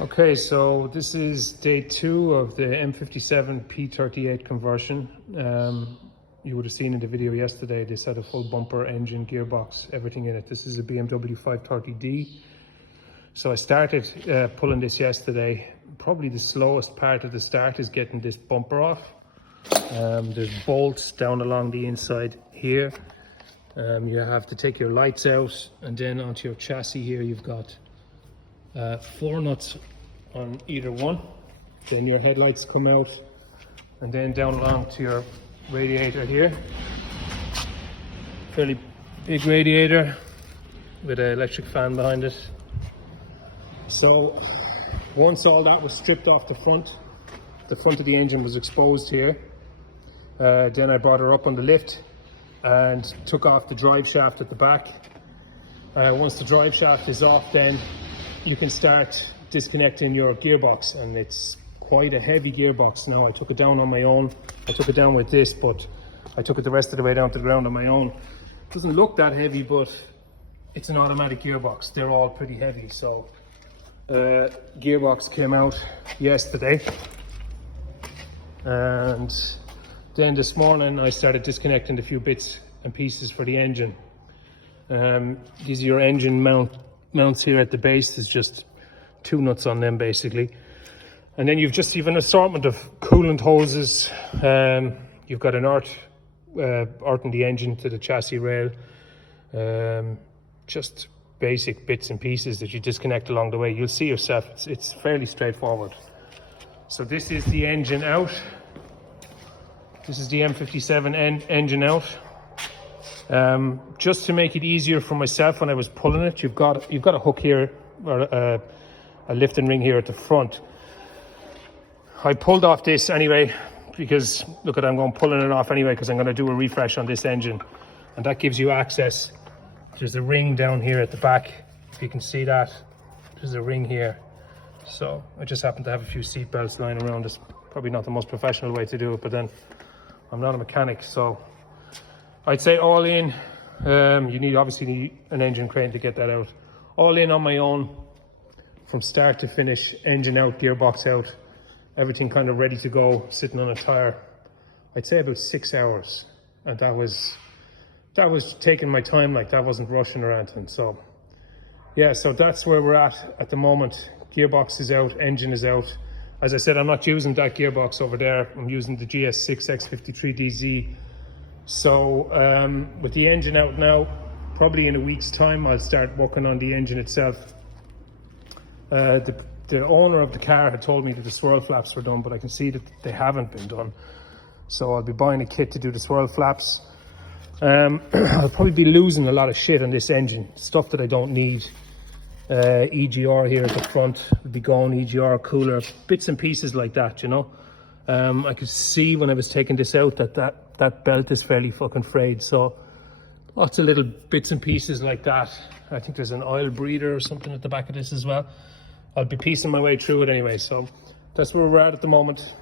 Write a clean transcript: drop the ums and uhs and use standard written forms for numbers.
Okay, so this is day 2 of the M57 P38 conversion. You would have seen in the video yesterday, this had a full bumper, engine, gearbox, everything in it. This is a BMW 530D. So I started pulling this yesterday. Probably the slowest part of the start is getting this bumper off. There's bolts down along the inside here. You have to take your lights out, and then onto your chassis here you've got 4 nuts on either one. Then your headlights come out, and then down along to your radiator here. Fairly big radiator with an electric fan behind it. So once all that was stripped off the front of the engine was exposed here. Then I brought her up on the lift and took off the drive shaft at the back. Once the drive shaft is off, then you can start disconnecting your gearbox, and it's quite a heavy gearbox now. I took it down on my own. I took it down with this, but I took it the rest of the way down to the ground on my own. It doesn't look that heavy, but it's an automatic gearbox. They're all pretty heavy. So gearbox came out yesterday, and then this morning I started disconnecting a few bits and pieces for the engine. These are your engine mounts here at the base. There's just 2 nuts on them basically, and then you've an assortment of coolant hoses. You've got an earthing the engine to the chassis rail. Just basic bits and pieces that you disconnect along the way. You'll see yourself, it's fairly straightforward. So this is the engine out. This is the M57N engine out. Just to make it easier for myself when I was pulling it, you've got a hook here, or a lifting ring here at the front. I pulled off this anyway because look, I'm going pulling it off anyway because I'm going to do a refresh on this engine, and that gives you access. There's a ring down here at the back, if you can see that. There's a ring here. So I just happen to have a few seat belts lying around. It's probably not the most professional way to do it, but then I'm not a mechanic, so I'd say all in, you need obviously an engine crane to get that out. All in on my own, from start to finish, engine out, gearbox out, everything kind of ready to go, sitting on a tire. I'd say about 6 hours, and that was taking my time, like that wasn't rushing or anything. So yeah, so that's where we're at the moment. Gearbox is out, engine is out. As I said, I'm not using that gearbox over there. I'm using the GS6 X53DZ. So with the engine out now, probably in a week's time, I'll start working on the engine itself. The owner of the car had told me that the swirl flaps were done, but I can see that they haven't been done. So I'll be buying a kit to do the swirl flaps. I'll probably be losing a lot of shit on this engine, stuff that I don't need. EGR here at the front will be gone, EGR, cooler, bits and pieces like that, you know. I could see when I was taking this out that belt is fairly fucking frayed, so lots of little bits and pieces like that. I think there's an oil breather or something at the back of this as well. I'll be piecing my way through it anyway, so that's where we're at the moment.